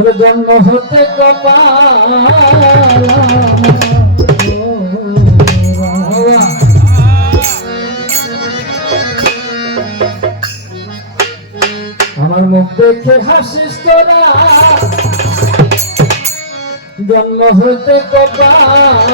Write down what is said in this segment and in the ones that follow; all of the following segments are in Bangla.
ওরে জন্ম হতে কপাল। আমার মুখ দেখে হাসিস তোরা। জন্ম হতে কপাল।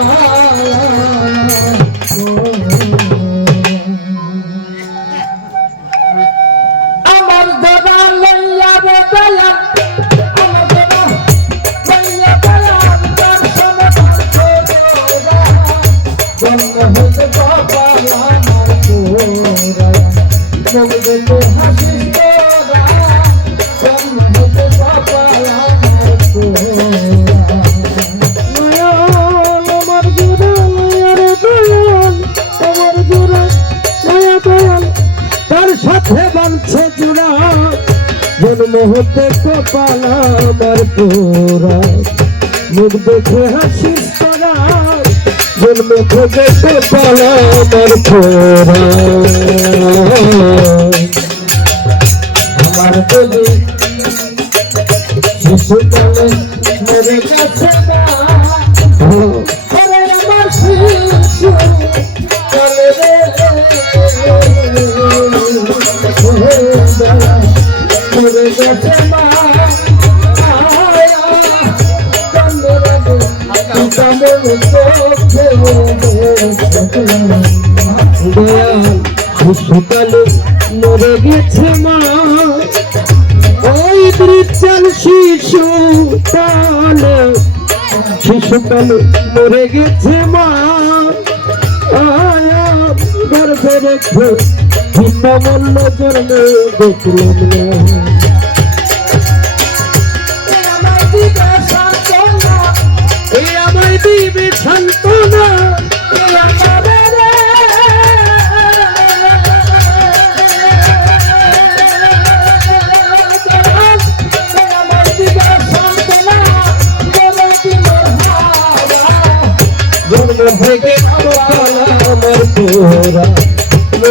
হতে কপাল আমার পোড়া মুখ দেখে হাসিস তারা জন্ম থেকে কপাল আমার পোড়া আমার বলি শিশুকালে মরে গেছে মা শিশুকালে মরে গেছে মা ওই বৃচ্ছাল শিশু কালে শিশুকালে মরে গেছে মা গর্ভে রেখে ভিন্নমূল্য জন্মে দেখলাম না।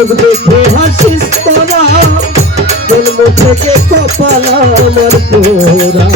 মুখ দেখে হাসিস তোরা। জন্ম থেকে কপাল আমার পোরা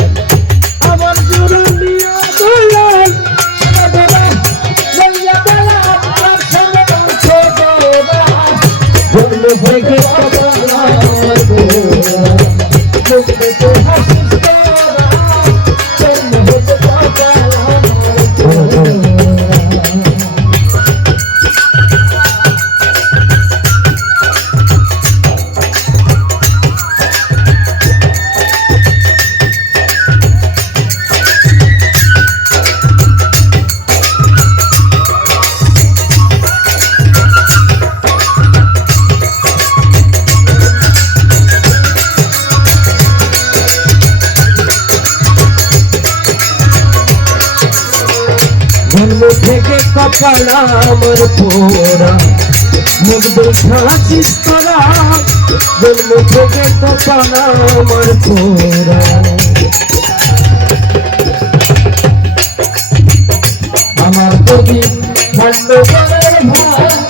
কপাল আমার পোড়া মুখ দেখা আছিস তোরা জন্ম থেকে কপাল আমার পোড়া আমার কবি খণ্ডকারের ভাই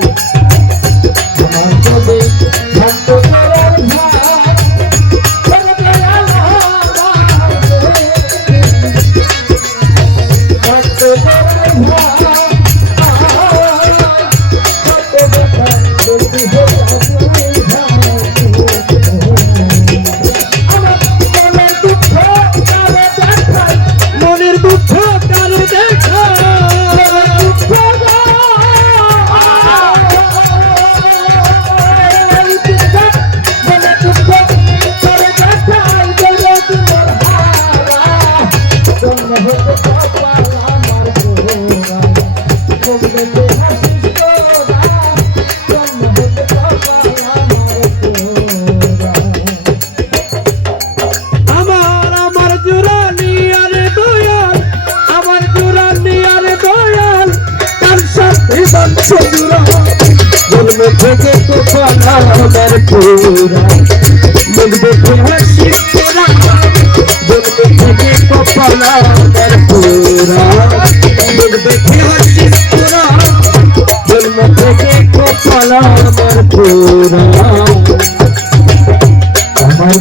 Yeah. বন্ধুরা জন্মে থেকে তো পালাবার পুরা। জন্মে থেকে শিবরা জন্মে থেকে তো পালাবার পুরা। আমার